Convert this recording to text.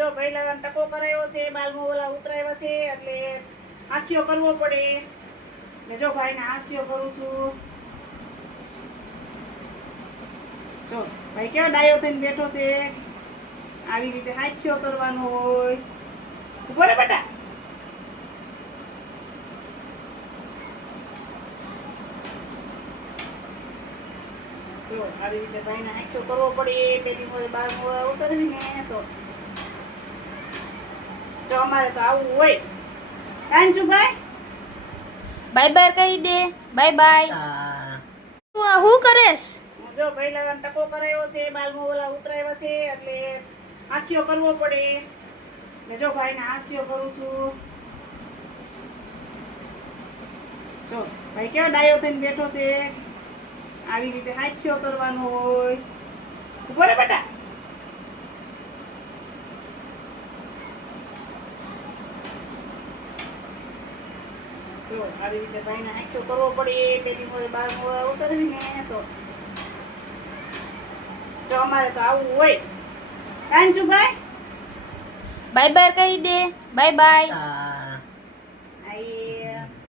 જો પહેલા ટકો કરાયો છે, બાલમો ઓલા ઉતરાવ્યા છે એટલે આંખીઓ કરવો પડે. ને જો ભાઈને આંખીઓ કરું છું. જો ભાઈ કેવો ડાયો થઈને બેઠો છે. આવી રીતે આંખીઓ કરવાનો હોય. ઉભો રે બેટા. જો આવી રીતે ભાઈને આંખીઓ કરવો પડે. પેલી મોરે બાલમો ઉતરવીને તો જો અમારે તો આવું હોય. કાંચુભાઈ બાય બાય કહી દે. Bye bye. તું આ શું કરેશ? જો પહેલા ટકો કરાયો છે, બાલમો ઓલા ઉતરાવ્યા છે એટલે આંખીઓ કરવો પડે. ને જો ભાઈને આંખીઓ કરું છું. જો ભાઈ કેવો ડાયો થઈને બેઠો છે. આવી રીતે આંખીઓ કરવાનો હોય. ઉભો રે બેટા. જો આવી રીતે ભાઈને આંખીઓ કરવો પડે. પેલી મોરે બાલમો ઉતરવીને તો જો અમારે તો આવું હોય. કાંચુભાઈ બાય બાય કહી દે. Bye bye.